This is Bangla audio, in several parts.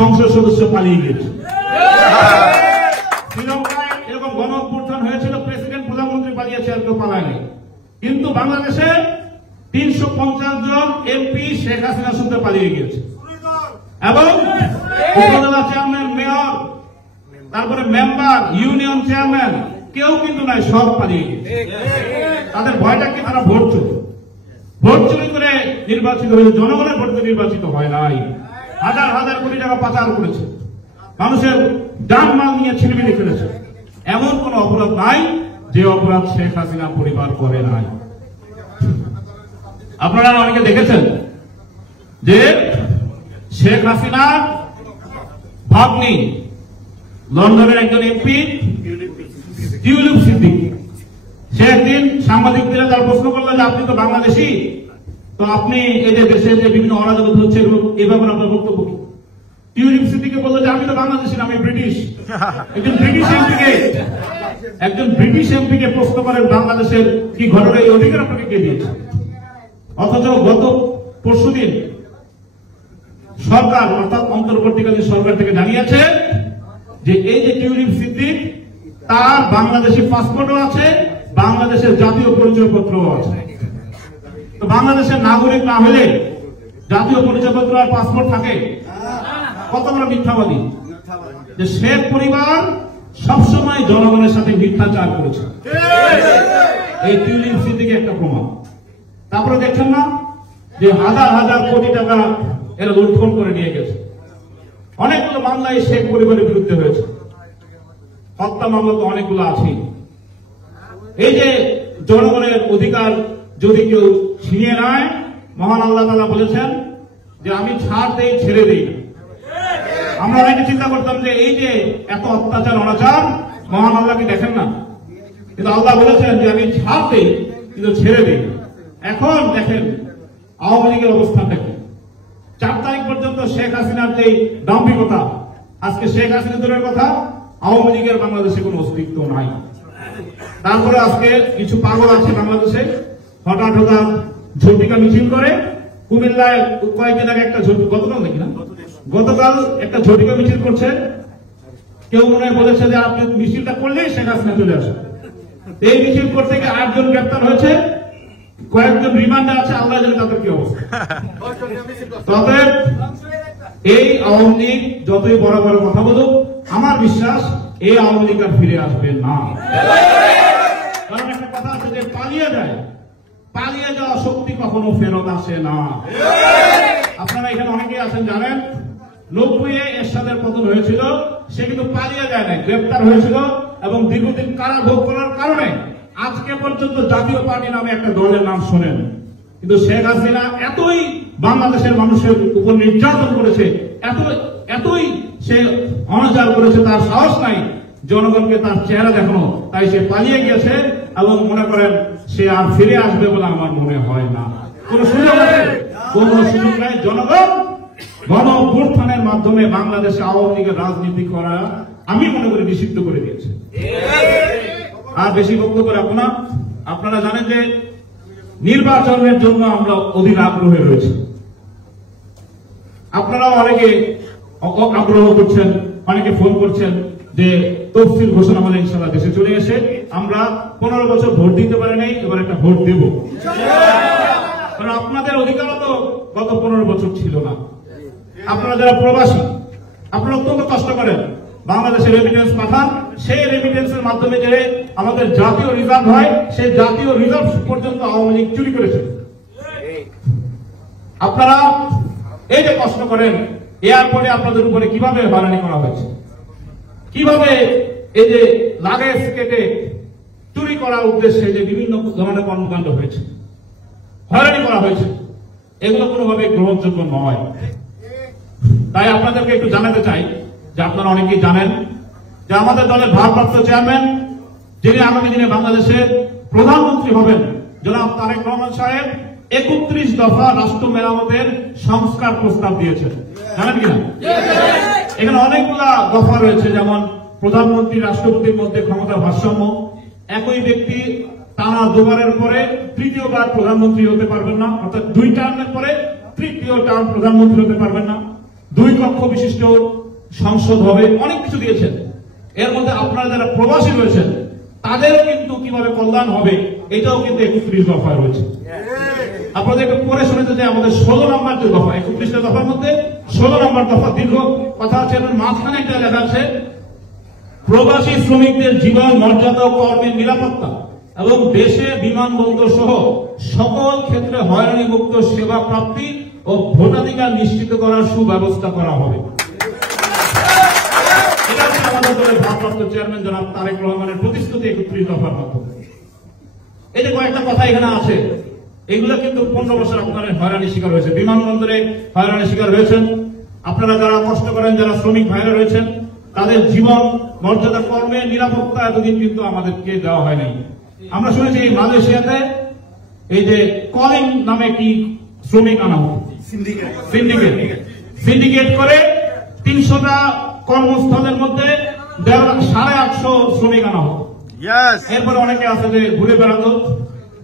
সংসদ সদস্য পালিয়ে গিয়েছে। শ্রীলঙ্কায় এরকম গণ অভ্যুত্থান হয়েছিল, প্রেসিডেন্ট প্রধানমন্ত্রী পালিয়েছে, আর কেউ পালায়নি। কিন্তু বাংলাদেশে 350 জন এমপি শেখ হাসিনা শুনতে পালিয়ে গিয়েছে, এবং উপজেলা চেয়ারম্যান, মেয়র, তারপরে মেম্বার, ইউনিয়ন চেয়ারম্যান কেউ কিন্তু নাই, সব পালিয়ে গিয়েছে। তাদের ভয়টা কি? তারা ভোট চুরি করে নির্বাচিত হয়েছে, জনগণের ভোটে নির্বাচিত হয় নাই। হাজার হাজার কোটি টাকা পাচার করেছে, মানুষের জানমাল নিয়ে ছিনিমিনি ফেলেছে। এমন কোন অপরাধ নাই যে অপরাধ শেখ হাসিনা পরিবার করে নাই। আপনারা অনেকে দেখেছেন যে শেখ হাসিনা ভাগ্নি লন্ডনের একজন এমপি টিউলিপ সিদ্দিক, সে একদিন সাংবাদিকদের তার প্রশ্ন করলেন যে আপনি তো বাংলাদেশি, তো আপনি এই যে দেশে যে বিভিন্ন অরাজকতা হচ্ছে এই ব্যাপারে আপনার বক্তব্য কি? টিউলিপ সিদ্দিকে বললো যে আমি তো বাংলাদেশি না, আমি ব্রিটিশ। একজন ব্রিটিশ এমপিকে প্রশ্ন করেন বাংলাদেশের কি ঘটনা, এই অধিকার আপনাকে কে দিয়েছে? অথচ গত পরশুদিন সরকার অর্থাৎ অন্তর্বর্তীকালীন সরকার থেকে জানিয়েছে যে এই যে টিউলিপ সিদ্দিক, তার বাংলাদেশি পাসপোর্টও আছে, বাংলাদেশের জাতীয় পরিচয়পত্রও আছে। তো বাংলাদেশের নাগরিক না হলে জাতীয় পরিচয়পত্র আর পাসপোর্ট থাকে? কত বড় মিথ্যাবাদী! যে শেখ পরিবার সবসময় জনগণের সাথে মিথ্যাচার করেছে, এই টিউলিপ সিদ্দিক একটা প্রমাণ। তারপরে দেখছেন না যে হাজার হাজার কোটি টাকা এরা লুণ্ঠন করে নিয়ে গেছে। অনেকগুলো মামলা এই শেখ পরিবারের বিরুদ্ধে হয়েছে, হত্যা মামলা তো অনেকগুলো আছে। এই যে জনগণের অধিকার যদি কেউ ছিনিয়ে নেয়, মহান আল্লাহ তাআলা বলেছেন যে আমি ছাড় দেই, ছেড়ে দেই না। আমরা অনেকে চিন্তা করতাম যে এই যে এত অত্যাচার অনাচার, মহান আল্লাহকে দেখেন না, কিন্তু আল্লাহ বলেছেন যে আমি ছাড় দেই কিন্তু ছেড়ে দেই। এখন দেখেন আওয়ামী লীগের অবস্থান দেখেন, 4 তারিখ পর্যন্ত শেখ হাসিনার যে দাম্ভিকতা, আজকে শেখ হাসিনা দূরের কথা, আওয়ামী লীগের বাংলাদেশে কোনো অস্তিত্ব নাই। তারপরে আজকে কিছু পাগল আছে বাংলাদেশে, হঠাৎ হঠাৎ ঝটিকা মিছিল করে। কুমিল্লায় কয়েকদিন আগে একটা গতকাল নাকি না, গতকাল একটা ঝটিকা মিছিল করছে। কেউ মনে হয় বলেছে যে আপনি মিছিলটা করলেই শেখ হাসিনা চলে আসে। এই মিছিল করতে গিয়ে 8 জন গ্রেপ্তার হয়েছে, কয়েকজন রিমান্ডে আছে, আল্লাহ জানে তাদের কি অবস্থা। তবে এই আওয়ামী লীগ যতই বড় বড় কথা বলুক, আমার বিশ্বাস এই আওয়ামী লীগ আর ফিরে আসবে না। কারণ একটা কথা আছে যে পালিয়ে যাওয়া শক্তি কখনো ফেরত আসে না। আপনারা এখানে অনেকেই আছেন জানেন, 90-এ এরশাদের পতন হয়েছিল, সে কিন্তু পালিয়ে যায় না, গ্রেপ্তার হয়েছিল এবং দীর্ঘদিন কারাভোগ করার কারণে আজকে পর্যন্ত জাতীয় পার্টি নামে একটা দলের নাম শোনেন। কিন্তু শেখ হাসিনা এতই বাংলাদেশের মানুষের উপর নির্যাতন করেছে, এতই সে অনাচার করেছে, তার সাহস নাই জনগণকে তার চেহারা দেখানো, তাই সে পালিয়ে গেছে এবং মনে করেন সে আর ফিরে আসবে বলে আমার মনে হয় না। কোন সুযোগ আছে? কোন সুযোগ নাই। জনগণ গণ অভ্যুত্থানের মাধ্যমে বাংলাদেশে আওয়ামী লীগের রাজনীতি করা আমি মনে করি নিষিদ্ধ করে দিয়েছে। আর বেশি বক্তব্য রাখবো না। আপনারা জানেন যে নির্বাচনের জন্য আমরা অধীর আগ্রহে রয়েছি। আপনারাও অনেকে আগ্রহ করছেন, অনেকে ফোন করছেন যে তফসিল ঘোষণা হলে ইনশাআল্লাহ দেশে চলে এসে আমরা 15 বছর ভোট দিতে পারি নাই, এবার একটা ভোট দেব। কারণ আপনাদের অধিকারও তো গত 15 বছর ছিল না। আপনারা যারা প্রবাসী, আপনারা অত্যন্ত কষ্ট করেন, বাংলাদেশে রেমিটেন্স পাঠান, সেই রেমিটেন্সের মাধ্যমে যে আমাদের জাতীয় রিজার্ভ হয়, সেই জাতীয় রিজার্ভ পর্যন্ত আওয়ামী লীগ চুরি করেছে। আপনারা এই যে কষ্ট করেন, এয়ারপোর্টে আপনাদের উপরে কিভাবে হয়রানি করা হয়েছে, কিভাবে এই যে লাগেজ কেটে চুরি করার উদ্দেশ্যে যে বিভিন্ন ধরনের কর্মকাণ্ড হয়েছে, হয়রানি করা হয়েছে, এগুলো কোনোভাবে গ্রহণযোগ্য নয়। তাই আপনাদেরকে একটু জানাতে চাই যে আপনারা অনেকেই জানেন যে আমাদের দলের ভারপ্রাপ্ত চেয়ারম্যান, যিনি আগামী দিনে বাংলাদেশের প্রধানমন্ত্রী হবেন, জনাব তারেক রহমান সাহেব 31 দফা রাষ্ট্র মেরামতের সংস্কার প্রস্তাব দিয়েছেন। জানেন কিনা? এখানে অনেকগুলা দফা রয়েছে, যেমন প্রধানমন্ত্রী রাষ্ট্রপতির মধ্যে ক্ষমতার ভারসাম্য, একই ব্যক্তি টানা 2বারের পরে 3য় বার প্রধানমন্ত্রী হতে পারবেন না, অর্থাৎ 2 টার্মের পরে 3য় টার্ম প্রধানমন্ত্রী হতে পারবেন না। 2 কক্ষ বিশিষ্ট সংসদ হবে, অনেক কিছু দিয়েছেন। এর মধ্যে আপনারা যারা প্রবাসী রয়েছেন তাদেরও কিন্তু কিভাবে কল্যাণ হবে এটাও কিন্তু 31 দফায় রয়েছে। আপনাদেরকে পরে শুনেছে যে আমাদের 16 নম্বর যে দফা, 31টা দফার মধ্যে 16 নম্বর দফা দীর্ঘ কথা আছে, মাঝখানে একটা লেখা আছে প্রবাসী শ্রমিকদের জীবন মর্যাদা ও কর্মের নিরাপত্তা এবং দেশে বিমানবন্দর সহ সকল ক্ষেত্রে হয়রানি মুক্ত সেবা প্রাপ্তি ও ভোটাধিকার নিশ্চিত করার সুব্যবস্থা করা হবে। এটা হচ্ছে আমাদের দলের ভারপ্রাপ্ত চেয়ারম্যান জনাব তারেক রহমানের প্রতিশ্রুতি 31 দফার মাধ্যমে। এই যে কয়েকটা কথা এখানে আছে, এগুলো কিন্তু 15 বছর আপনারা হয়রানি শিকার হয়েছে, বিমানবন্দরে হয়রানি শিকার হয়েছেন। আপনারা যারা কষ্ট করেন, যারা শ্রমিক ভাইরা রয়েছেন, তাদের জীবন মর্যাদা কর্মের নিরাপত্তা এতদিন কিন্তু আমাদেরকে দেওয়া হয়নি। আমরা শুনেছি এই মালয়েশিয়াতে এই যে কলিং নামে কি শ্রমিক আনা হতো, সিন্ডিকেট করে 300টা কর্মস্থলের মধ্যে 850 শ্রমিক আনা হতো। এরপরে অনেকে আছে যে ঘুরে বেড়াতো,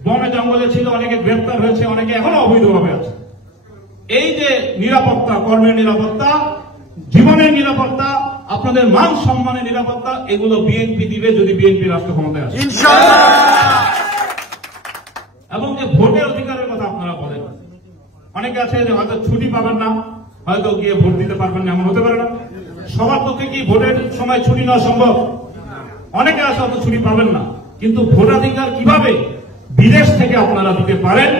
বনে জঙ্গলে ছিল, অনেকে গ্রেপ্তার হয়েছে, অনেকে এখনো অবৈধভাবে আছে। এই যে নিরাপত্তা, কর্মের নিরাপত্তা, জীবনের নিরাপত্তা, আপনাদের মান সম্মানের নিরাপত্তা, এগুলো বিএনপি দিবে যদি বিএনপি রাষ্ট্র ক্ষমতায় আসে ইনশাআল্লাহ। এবং যে ভোটের অধিকারের কথা আপনারা বলেন, অনেকে আছে যে হয়তো ছুটি পাবেন না, হয়তো গিয়ে ভোট দিতে পারবেন না, এমন হতে পারে না। সবার পক্ষে কি ভোটের সময় ছুটি নেওয়া সম্ভব? অনেকে আছে হয়তো ছুটি পাবেন না, কিন্তু ভোটাধিকার কিভাবে বিদেশ থেকে আপনারা দিতে পারেন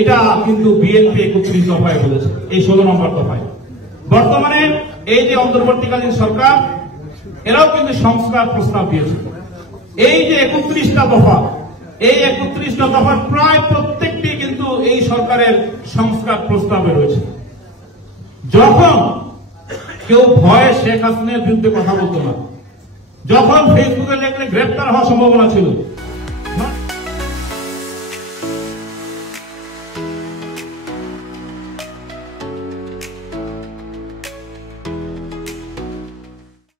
এটা কিন্তু বিএনপি 31 দফায় বলেছে, এই 16 নম্বর দফায়। বর্তমানে এই যে অন্তর্বর্তীকালীন সরকার, এরাও কিন্তু সংস্কার প্রস্তাব দিয়েছে। এই যে 31টা দফা, এই 31টা দফার প্রায় প্রত্যেকটি কিন্তু এই সরকারের সংস্কার প্রস্তাবে রয়েছে। যখন কেউ ভয়ে শেখ হাসিনার বিরুদ্ধে কথা বলতো না, যখন ফেসবুকে লেখলে গ্রেপ্তার হওয়ার সম্ভাবনা ছিল,